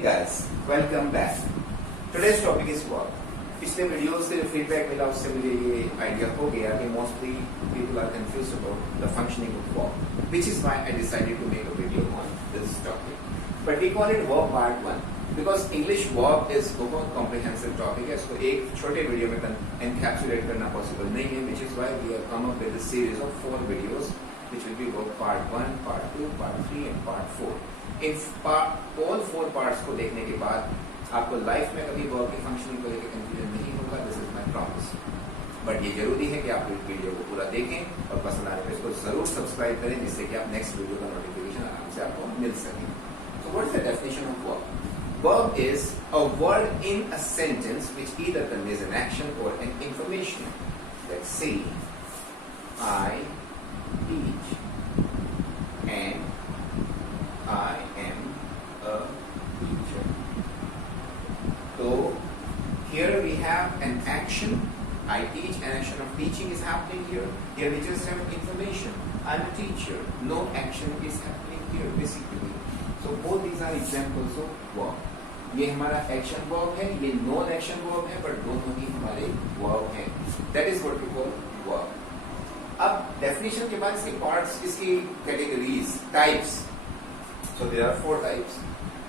Hey guys, welcome back. Today's topic is work. पिछले video से जो फीडबैक मिला उससे मुझे ये आइडिया हो गया कि mostly people are confused about the functioning of verb, which is why I decided to make a video on this topic. But we call it verb part 1 because English verb is बहुत comprehensive topic है. इसको एक छोटे video में encapsulate करना possible नहीं है, which is why we have come up with a series of 4 videos, which will be verb part 1, part 2, part 3 and part 4. In all 4 parts को देखने के बाद आपको लाइफ में कभी वर्ब की फंक्शनिंग को लेकर कंफ्यूजन नहीं होगा. This is my promise. But ये जरूरी है कि आप इस वीडियो को पूरा देखें और पसंद आने पर इसको जरूर सब्सक्राइब करें जिससे कि आप नेक्स्ट वीडियो का नोटिफिकेशन आराम से आपको मिल सके. So what is the definition of verb? Verb is a word in a sentence which either conveys an action or an information. Let's see. I teach and I am a teacher. So here we have an action. I teach. An action of teaching is happening here. Here we just have information. I'm a teacher. No action is happening here basically. So both these are examples of verb. ये हमारा action verb है, ये non action verb है, but दोनों ही हमारे verb हैं. That is what we call verb. अब डेफिनेशन के बाद इसके पार्ट्स, इसकी categories, types. So there are 4 types.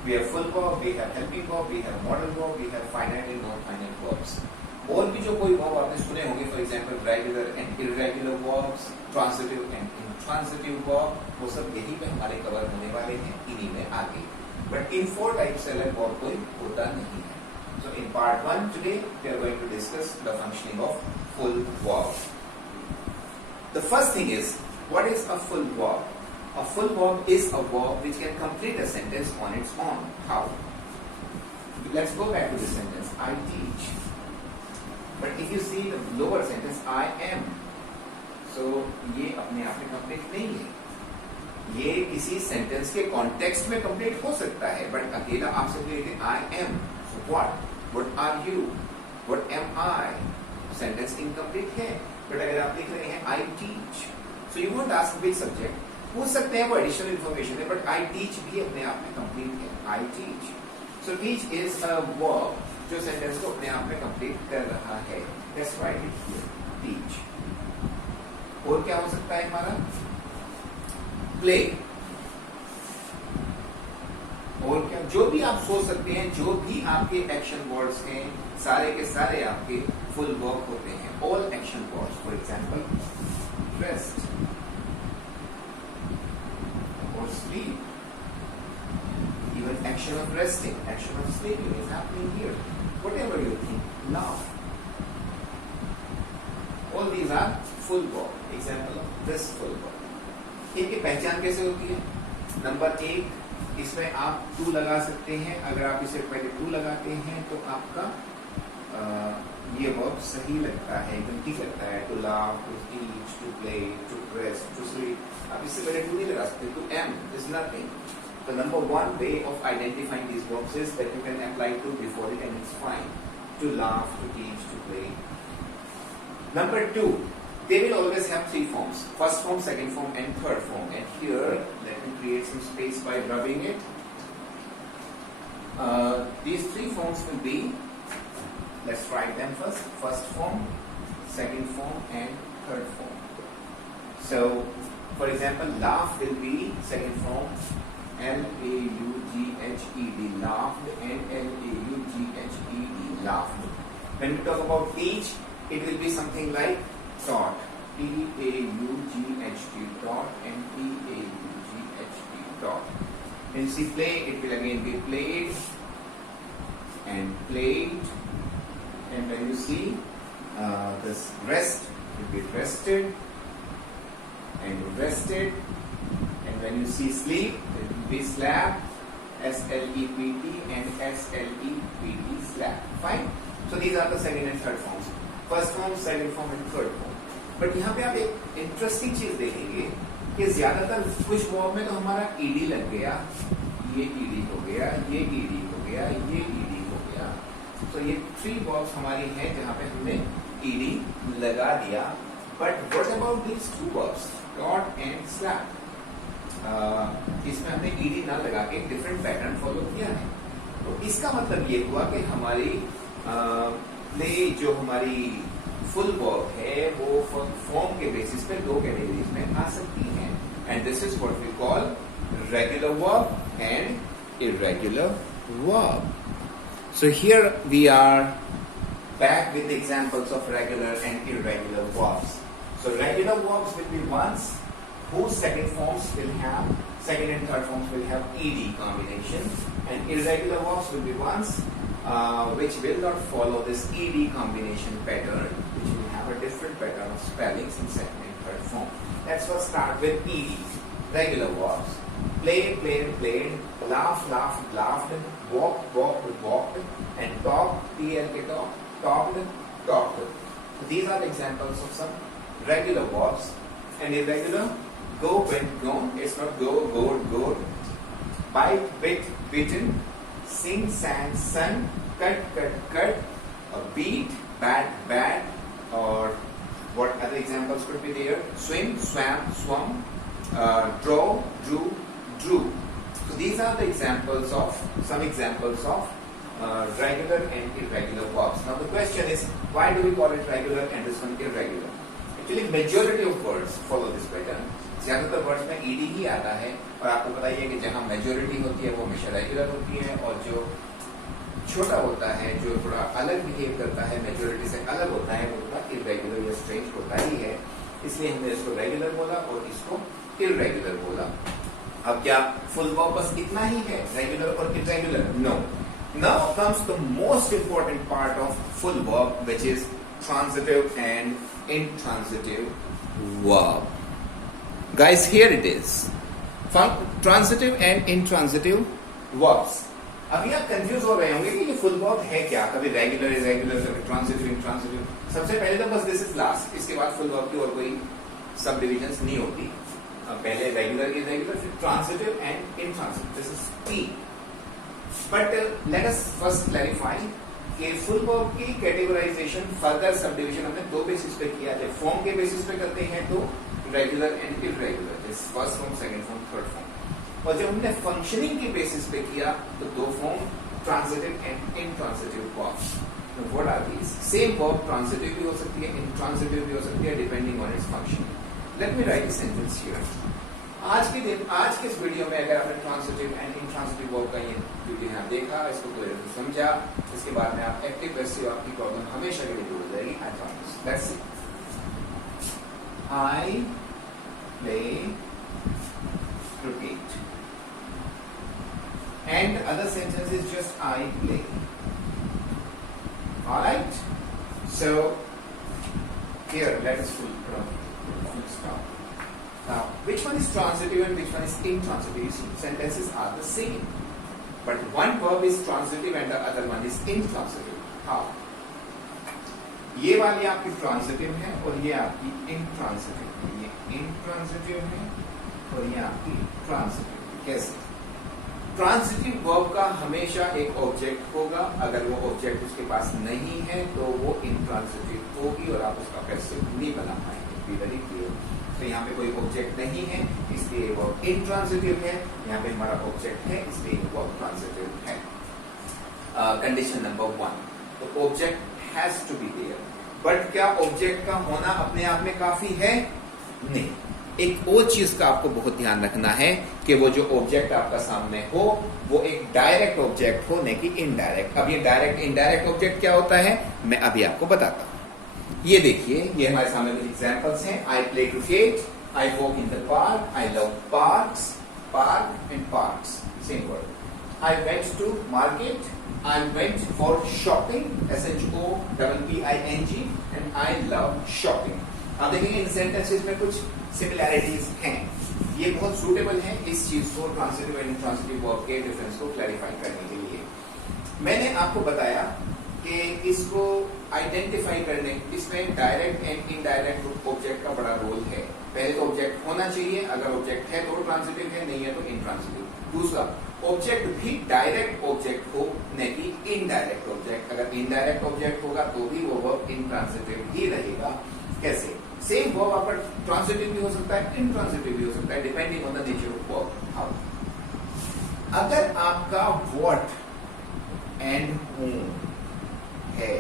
We have full verb, we have helping verb, we have modal verb, we have finite and non finite verbs. और भी जो कोई verb आपने सुने होंगे, for example regular and irregular verbs, transitive and intransitive verb, वो सब यही पे हमारे कवर होने वाले हैं इन्हीं में आगे. But in 4 types से अलग और कोई होता नहीं है. So in part 1 today we are going to discuss the functioning of full verb. The first thing is, what is a full verb? A full verb is a verb which can complete a sentence on its own. How? Let's go back to the sentence. I teach. But if you see the lower sentence, I am. So ये अपने आप में complete नहीं है. ये किसी sentence के context में कंप्लीट हो सकता है, बट अकेला आप सिर्फ लिखते I am. So what are you, what am I, sentence incomplete है. बट अगर आप लिख रहे हैं I teach, so you won't ask which subject. पूछ सकते हैं, वो एडिशनल इंफॉर्मेशन है, बट आई टीच भी अपने आप में कंप्लीट है. I teach. So teach is a verb जो सेंटेंस को अपने आप में कंप्लीट कर रहा है. That's right here, teach. और क्या हो सकता है हमारा? प्ले. और क्या, जो भी आप सोच सकते हैं, जो भी आपके एक्शन वर्ड्स हैं, सारे के सारे आपके फुल वर्ब होते हैं. All action words. For example rest और sleep. Even action of resting, action of sleeping is happening here. Whatever you think, laugh. All these are full verb. Example of this full verb. इनकी पहचान कैसे होती है? Number 1, इसमें आप to लगा सकते हैं. अगर आप इसे पहले टू लगाते हैं तो आपका ये वर्ब सही लगता है, एकदम ठीक लगता है. To laugh, to teach, to play, to rest, to sleep. आप इससे पहले टू नहीं लगा सकते. To am is nothing. The number 1 way of identifying these verbs is that you can apply to before it and it's fine. To laugh, to teach, to play. Number 2, they will always have 3 forms. First form, second form and third form. And here, let me create some space by rubbing it. These 3 forms will be, let's write them first. First form, second form and third form. So, for example, laugh will be second form, L-A-U-G-H-E-D, laughed, and L-A-U-G-H-E-D, laughed. When we talk about teach, it will be something like taught, T-A-U-G-H-T, taught, and T-A-U-G-H-T, taught. When you see play, it will again be played and played. And when you see this rest, it will be rested and rested. And when you see sleep, it will be slept, S-L-E-P-T and S-L-E-P-T, slept. Fine. So these are the second and third forms. First form, second form and third form. But यहाँ पे आप एक interesting चीज देखेंगे कि ज्यादातर कुछ verb में तो हमारा ईडी लग गया, ये ईडी हो गया, ये ईडी हो गया, ये ईडी हो गया. तो ये 3 वर्ब्स हमारी हैं जहाँ पे हमने ईडी लगा दिया. But what about these 2 verbs, taught and slap? इसमें हमने ईडी ना लगा के डिफरेंट पैटर्न फॉलो किया है. तो इसका मतलब ये हुआ कि हमारी प्ले जो हमारी फुल वर्ब है वो फॉर्म के बेसिस पे दो कैटेगरीज में आ सकती है, and this is what we call regular verb and irregular verb. So here we are back with the examples of regular and irregular verbs. So regular verbs will be ones whose second and third forms will have ed combination, and irregular verbs will be ones which will not follow this ed combination pattern, which will have a different pattern of spellings in second and third form. Let's first start with ed. Regular verbs: played, played, laugh, laughed, walk, walked, and talk, talked. So these are the examples of some regular verbs. And irregular: go, went, gone. It's not go, go. Bite, bit, bitten. Sing, sang, sung. Cut. Beat, bad. Or what other examples could be there? Swim, swam, swum. Draw, drew. So these are the some examples of regular and irregular verbs. Now the question is, why do we call it regular and this one irregular? Actually, majority of words follow this pattern. ज्यादातर words में ed ही आता है, और आपको पता ही है कि जहाँ मेजोरिटी होती है वो हमेशा रेगुलर होती है, और जो छोटा होता है, जो थोड़ा अलग बिहेव करता है, मेजोरिटी से अलग होता है, वो थोड़ा इरेगुलर या स्ट्रेंज होता ही है. इसलिए हमने इसको रेगुलर बोला और इसको इरेगुलर बोला. अब क्या फुल वर्ब बस इतना ही है, रेगुलर और irregular? No. Now comes the most important part of full verb, which is transitive and intransitive verb. Guys, here it is transitive and intransitive verbs. अभी आप कंफ्यूज हो रहे होंगे कि ये फुल वर्ब है क्या, कभी रेगुलर इरेगुलर, कभी ट्रांजिटिव इंट्रांजिटिव. सबसे पहले तो बस दिस इज लास्ट, इसके बाद फुल वर्ब की और कोई सब डिविजन्स नहीं होती. पहले रेगुलर, इरेगुलर, फिर transitive and intransitive. This is T. But let us first clarify कि फुल वर्ब की कैटेगराइजेशन, फर्दर सब डिविजन हमने दो बेसिस पे किया. जब फॉर्म के बेसिस पे करते हैं तो regular and irregular, this first form, second form, third form. और जब हमने फंक्शनिंग के बेसिस पे किया तो दो form, transitive and intransitive verbs. What are these? Same verb transitive भी हो सकती है, इंट्रांजिटिव भी हो सकती है, depending on its function. Let me write a sentence here. आज के इस वीडियो में अगर आपने ट्रांजिटिव एंड इंट्रांजिटिव वर्ब का ये वीडियो आप देखा, इसको क्लियरली समझा, इसके बाद में आप एक्टिव पैसिव, आपकी प्रॉब्लम हमेशा के लिए दूर हो जाएगी. I promise. Let's see. I play, cricket. And other sentence is just I play. Alright? So, here, let us full stop. Now, which one is transitive and which one is intransitive? You see, sentences are the same. But one verb is transitive and the other one is intransitive. How? ये वाली आपकी transitive है और ये आपकी intransitive है. ये intransitive है और ये आपकी ट्रांजिटिव. कैसे? ट्रांजिटिव वर्ब का हमेशा एक ऑब्जेक्ट होगा. अगर वो ऑब्जेक्ट उसके पास नहीं है तो वो इंट्रांजिटिव होगी और आप उसका पैसिव नहीं बना पाएंगे. Be very clear. तो यहाँ पे कोई ऑब्जेक्ट नहीं है इसलिए वो इंट्रांजिटिव है. यहाँ पे हमारा ऑब्जेक्ट है इसलिए वो ट्रांजिटिव है. कंडीशन नंबर 1, तो object has to be there. But क्या ऑब्जेक्ट का होना अपने आप में काफी है? नहीं. एक और चीज का आपको बहुत ध्यान रखना है कि वो जो ऑब्जेक्ट आपका सामने हो वो एक डायरेक्ट ऑब्जेक्ट हो, नहीं कि इनडायरेक्ट. अब ये डायरेक्ट इनडायरेक्ट ऑब्जेक्ट क्या होता है मैं अभी आपको बताता हूं. ये देखिए, ये हमारे सामने कुछ एग्जांपल्स हैं. I play cricket, I walk in the park, I love parks, park and parks, same word. I went to market, I went for shopping, SHOPPING, and I love shopping. आप देखेंगे इन सेंटेंसेस में कुछ similarities हैं. ये बहुत suitable है इस चीज को, ट्रांजिटिव एंड इंट्रांजिटिव वर्ब के डिफरेंस को क्लैरिफाई करने के लिए. मैंने आपको बताया कि इसको आइडेंटिफाई करने, इसमें डायरेक्ट एंड इनडायरेक्ट ऑब्जेक्ट का बड़ा रोल है. पहले तो ऑब्जेक्ट होना चाहिए, अगर ऑब्जेक्ट है तो ट्रांजिटिव है, नहीं है तो इंट्रांजिटिव. दूसरा, ऑब्जेक्ट भी डायरेक्ट ऑब्जेक्ट हो, नहीं कि इनडायरेक्ट ऑब्जेक्ट. अगर इनडायरेक्ट ऑब्जेक्ट होगा तो भी वो वर्ब इंट्रांजिटिव ही रहेगा. कैसे? सेम वर्ब आपका ट्रांजिटिव भी हो सकता है, इंट्रांजिटिव भी हो सकता है, depending on the nature of verb. अगर आपका व्हाट एंड whom है।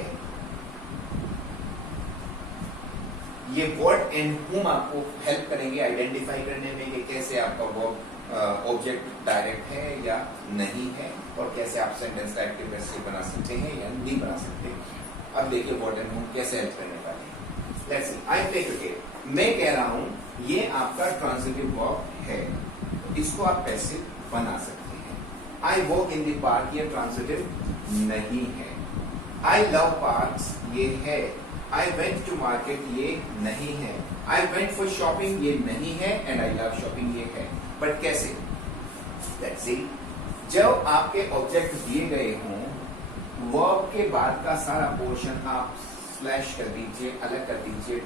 ये what and whom आपको हेल्प करेंगे आइडेंटिफाई करने में कि कैसे आपका वर्ब ऑब्जेक्ट डायरेक्ट है या नहीं है, और कैसे आप सेंटेंस का एक्टिव पैसिव बना सकते हैं या नहीं बना सकते। अब देखिए what and whom कैसे हेल्प करने वाले हैं। Let's see, I play cricket. मैं कह रहा हूं ये आपका ट्रांजिटिव वर्ब है, इसको आप पैसिव बना सकते हैं। आई वॉक इन द पार्क, ये ट्रांजिटिव नहीं है। आई लव पार्क्स, ये है। आई वेंट टू मार्केट, ये नहीं है। आई वेंट फॉर शॉपिंग, ये नहीं है। एंड आई लव शॉपिंग, ये है। बट कैसे? लेट्स सी, जब आपके ऑब्जेक्ट दिए गए हों, वर्ब के बाद का सारा पोर्शन आप स्लैश कर दीजिए, अलग कर दीजिए,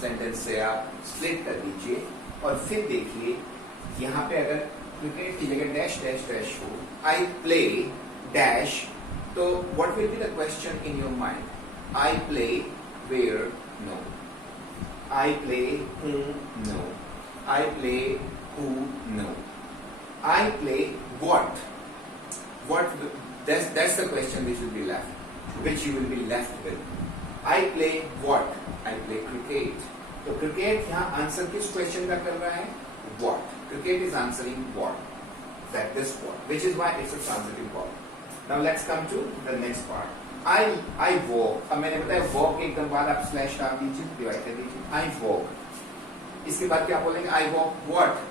सेंटेंस से आप स्प्लिट कर दीजिए, और फिर देखिए यहां पे अगर क्रिकेट की जगह डैश डैश डैश हो, आई प्ले डैश, तो what will be the question in your mind? I play where? No. I play whom? No. I play who? No. I play what? That's the question which will be left, which you will be left with. I play what? I play cricket. तो cricket यहाँ answer किस question का कर रहा है? What? Cricket is answering what? That this what, which is why it's a transitive verb. Now let's come to the next part. I walk. अब मैंने बताया walk के एकदम बाद आप स्लैश डाल दीजिए, डिवाइड कर दीजिए। I walk। इसके बाद क्या बोलेंगे? I walk what?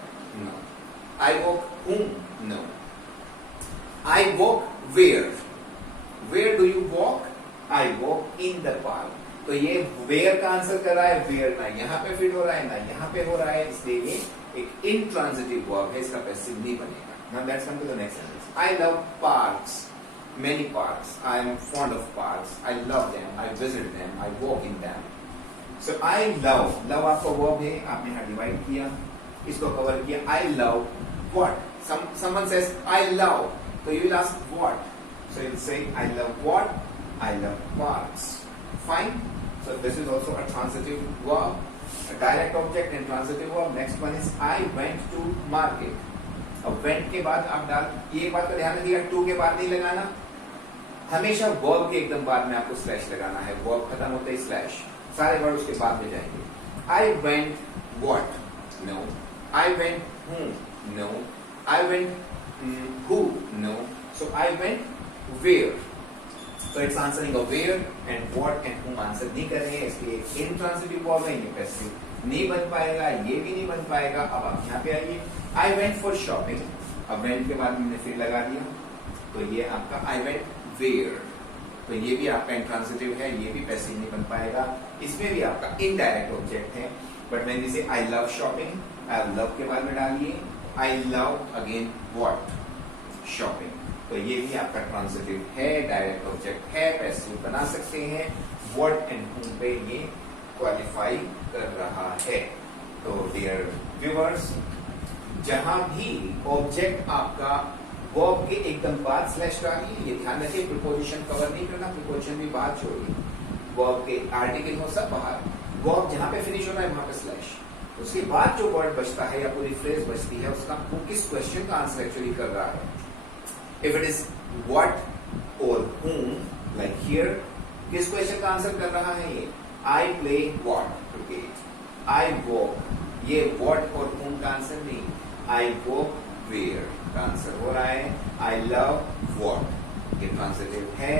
No. I walk whom? No. I walk where? Where do you walk? I walk in the park. तो ये where का आंसर कर रहा है, where ना यहाँ पे फिट हो रहा है ना यहाँ पे हो रहा है, इसलिए ये एक intransitive verb है, इसका पैसिव नहीं बनेगा। Now let's come to the next sentence. I love parks, many parks. I am fond of parks. I love them. I visit them. I walk in them. So I love आपका verb है, आपने यहाँ divide किया, इसको cover किया। I love what? Someone says I love, so you will ask what? So you'll say I love what? I love parks. Fine. So this is also a transitive verb, a direct object and transitive verb. Next one is I went to market. अब went के बाद आप डाल, ये बात का ध्यान रखिएगा, to के बाद नहीं लगाना, हमेशा verb के एकदम बाद में आपको स्लैश लगाना है। verb खत्म होते ही स्लैश, सारे वर्ड उसके बाद में जाएंगे। I went what? No. I went whom? No. I went who? No. So I went where? So it's answering a where and what and whom answer नहीं कर रहे हैं, इसलिए intransitive verb है, ये पैसिव नहीं बन पाएगा, ये भी नहीं बन पाएगा। अब आप यहाँ पे आइए, I went for shopping, अब went के बाद मैंने फिर लगा दिया, तो ये आपका I went where, तो ये भी आपका intransitive है, ये भी पैसिव नहीं बन पाएगा। इसमें भी आपका indirect object है, but when we say I love shopping, I love के बाद में डालिए I love again what? Shopping। तो ये भी आपका ट्रांजिटिव है, डायरेक्ट ऑब्जेक्ट है, पैसिव बना सकते हैं। व्हाट एंड whom पे ये क्वालिफाई कर रहा है। तो डियर व्यूअर्स, जहां भी ऑब्जेक्ट आपका वर्ब के एकदम बाद स्लैश डालिए, ये ध्यान रखिए प्रीपोजिशन कवर नहीं करना, प्रीपोजिशन भी बाहर छोड़िए, वर्ब के आर्टिकल हो सब बाहर, वर्ब जहां पे फिनिश होना है वहां पे स्लैश, उसके बाद जो वर्ड बचता है या पूरी फ्रेज बचती है, उसका वो किस क्वेश्चन का आंसर एक्चुअली कर रहा है। If it is what or whom, like here, किस क्वेश्चन का आंसर कर रहा है ये? I play what? Cricket. I walk, ये what और whom का आंसर नहीं, I walk where का आंसर हो रहा है। I love what, ये ट्रांजिटिव है।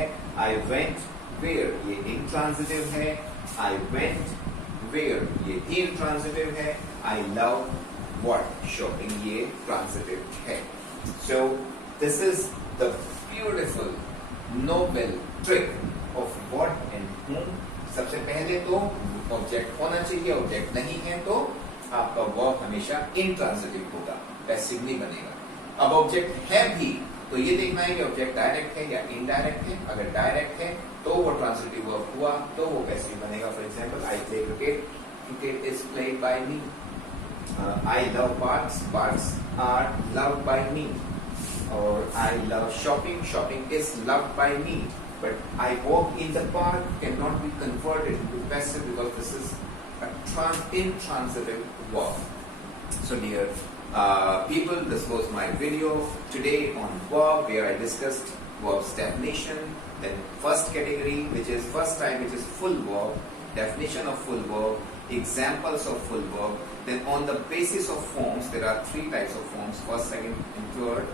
I went where, ये intransitive है। I went where, ये intransitive है। I love what, shopping, ये ट्रांजिटिव है। So this is the beautiful, noble trick of what and whom. सबसे पहले तो ऑब्जेक्ट होना चाहिए, ऑब्जेक्ट नहीं है तो आपका वर्ब हमेशा इंट्रांजिटिव होगा, पैसिव नहीं बनेगा। अब ऑब्जेक्ट है भी तो ये देखना है कि ऑब्जेक्ट डायरेक्ट है या इनडायरेक्ट है। अगर डायरेक्ट है तो वो ट्रांजिटिव वर्ब हुआ तो वो पैसिव बनेगा। For example, I play cricket, cricket is played by me. I love parks, parks are loved by me. Or I love shopping, shopping is loved by me. But I walk in the park cannot be converted into passive because this is a intransitive verb. So dear people, this was my video today on verb where I discussed verb's definition, then first category, which is first type, which is full verb, definition of full verb, examples of full verb. Then on the basis of forms, there are three types of forms, first, second and third.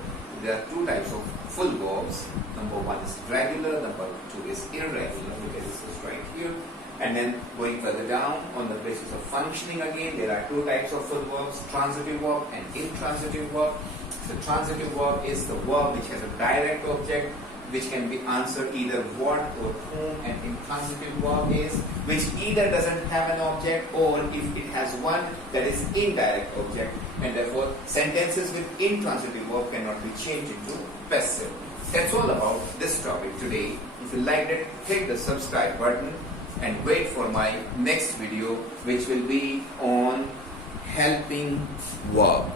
There are two types of full verbs. Number one is regular, number two is irregular, because this is right here. And then going further down, on the basis of functioning again, there are two types of full verbs, transitive verb and intransitive verb. The transitive verb is the verb which has a direct object, which can be answered either what or whom, and intransitive verb is which either doesn't have an object, or if it has one, that is indirect object, and therefore sentences with intransitive verb cannot be changed into passive. That's all about this topic today. If you liked it, hit the subscribe button and wait for my next video, which will be on helping verb.